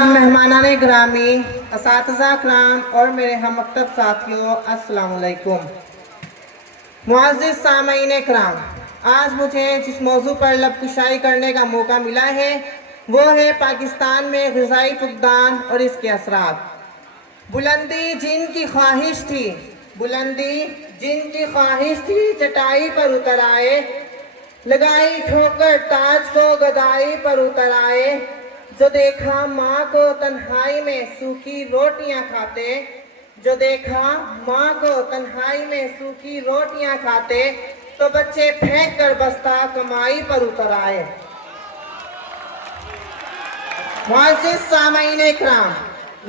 مہمانان گرامی، اساتذہ کرام اور میرے ہم مکتب ساتھیوں، السلام علیکم۔ معزز سامعین کرام، آج مجھے جس موضوع پر لب کشائی کرنے کا موقع ملا ہے وہ ہے پاکستان میں غذائی فقدان اور اس کے اثرات۔ بلندی جن کی خواہش تھی چٹائی پر اتر آئے، لگائی ٹھوکر تاج کو گدائی پر اتر آئے۔ جو دیکھا ماں کو تنہائی میں سوکھی روٹیاں کھاتے تو بچے پھینک کر بستہ کمائی پر اتر آئے۔ معزز سامعین اکرام،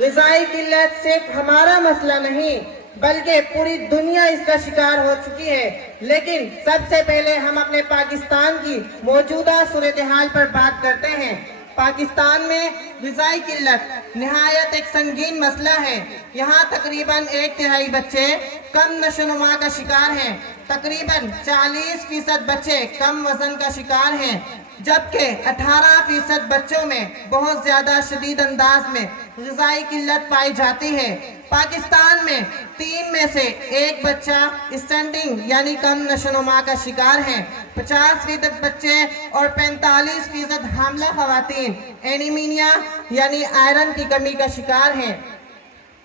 غذائی قلت صرف ہمارا مسئلہ نہیں بلکہ پوری دنیا اس کا شکار ہو چکی ہے، لیکن سب سے پہلے ہم اپنے پاکستان کی موجودہ صورتحال پر بات کرتے ہیں۔ پاکستان میں غذائی قلت نہایت ایک سنگین مسئلہ ہے۔ یہاں تقریباً 1/3 بچے کم نشو و نما کا شکار ہیں، تقریباً 40% بچے کم وزن کا شکار ہیں، جبکہ 18% بچوں میں بہت زیادہ شدید انداز میں غذائی قلت پائی جاتی ہے۔ پاکستان میں 3 میں سے 1 بچہ اسٹنٹنگ یعنی کم نشو و نما کا شکار ہے، 50% بچے اور 45% حاملہ خواتین اینیمیا یعنی آئرن کی کمی کا شکار ہیں،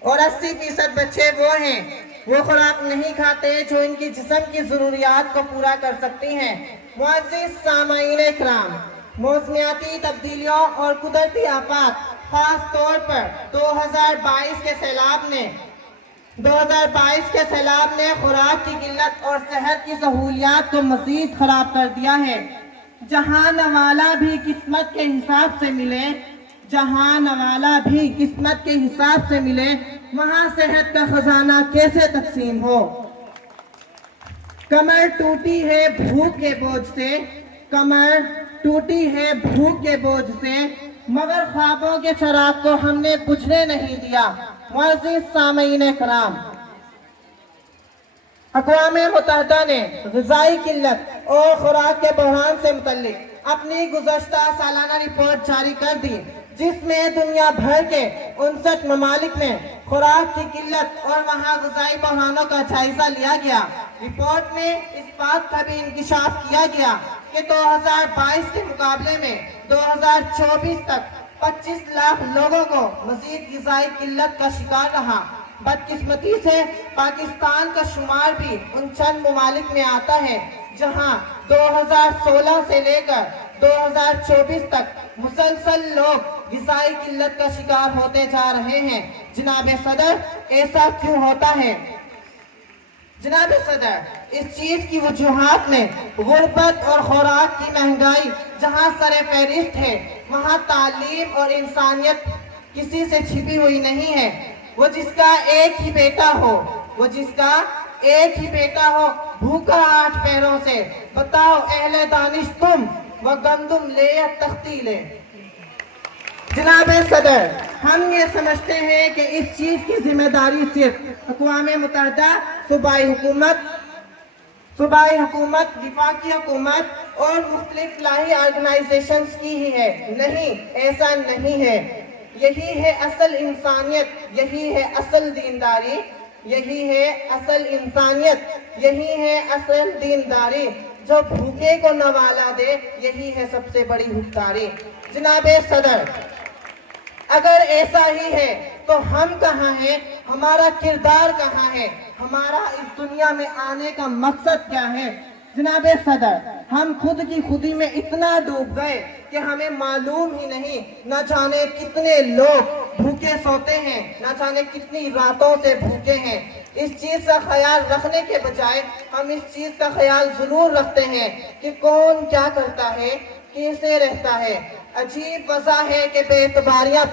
اور 80% بچے وہ خوراک نہیں کھاتے جو ان کی جسم کی ضروریات کو پورا کر سکتی ہیں۔ معزز سامعین اکرام، موسمیاتی تبدیلیوں اور قدرتی آفات، خاص طور پر 2022 کے سیلاب نے خوراک کی قلت اور صحت کی سہولیات کو مزید خراب کر دیا ہے۔ جہاں نوالا بھی قسمت کے حساب سے ملے وہاں صحت کا خزانہ کیسے تقسیم ہو۔ کمر ٹوٹی ہے بھوک کے بوجھ سے، مگر خوابوں کے چراغ کو ہم نے بجھنے نہیں دیا۔ معزز سامعین کرام، اقوام متحدہ نے غذائی قلت اور خوراک کے بحران سے متعلق اپنی گزشتہ سالانہ رپورٹ جاری کر دی، جس میں دنیا بھر کے 59 ممالک میں خوراک کی قلت اور وہاں غذائی بحرانوں کا جائزہ لیا گیا۔ رپورٹ میں اس بات کا بھی انکشاف کیا گیا کہ 2022 کے مقابلے میں 2024 تک 25 لاکھ لوگوں کو مزید غذائی قلت کا شکار رہا۔ بدقسمتی سے پاکستان کا شمار بھی ان چند ممالک میں آتا ہے جہاں 2016 سے لے کر 2024 تک مسلسل لوگ غذائی قلت کا شکار ہوتے جا رہے ہیں۔ جناب صدر، ایسا کیوں ہوتا ہے؟ جناب صدر، اس چیز کی وجوہات میں غربت اور خوراک کی مہنگائی جہاں سر فہرست ہے، وہاں تعلیم اور انسانیت کسی سے چھپی ہوئی نہیں ہے۔ وہ جس کا ایک ہی بیٹا ہو بھوکا 8 پیروں سے، بتاؤ اہل دانش تم، وہ گندم لے یا تختی لے۔ جناب صدر، ہم یہ سمجھتے ہیں کہ اس چیز کی ذمہ داری صرف اقوام متحدہ، صوبائی حکومت، وفاقی حکومت اور مختلف فلاحی آرگنائزیشنز کی ہی ہے۔ نہیں، ایسا نہیں ہے۔ یہی ہے اصل انسانیت، یہی ہے اصل دینداری، یہی ہے اصل انسانیت، یہی ہے اصل دینداری۔ جو بھوکے کو نوالا دے، یہی ہے سب سے بڑی حقداری۔ جناب صدر، اگر ایسا ہی ہے تو ہم کہاں ہیں؟ ہمارا کردار کہاں ہے؟ ہمارا اس دنیا میں آنے کا مقصد کیا ہے؟ جناب صدر، ہم خود کی خودی میں اتنا ڈوب گئے کہ ہمیں معلوم ہی نہیں، نہ جانے کتنے لوگ بھوکے سوتے ہیں، نہ جانے کتنی راتوں سے بھوکے ہیں۔ اس چیز کا خیال رکھنے کے بجائے ہم اس چیز کا خیال ضرور رکھتے ہیں کہ کون کیا کرتا ہے، کیسے رہتا ہے۔ عجیب وضع ہے کہ بے اعتباریاں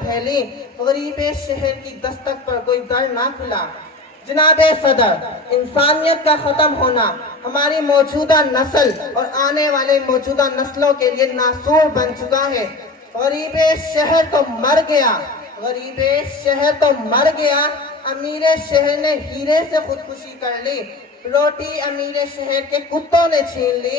پھیلی، غریب شہر کی دستک پر کوئی در نہ کھلا۔ جناب صدر، انسانیت کا ختم ہونا ہماری موجودہ نسل اور آنے والے موجودہ نسلوں کے لیے ناسور بن چکا ہے۔ غریب شہر تو مر گیا، امیر شہر نے ہیرے سے خودکشی کر لی، روٹی امیر شہر کے کتوں نے چھین لی،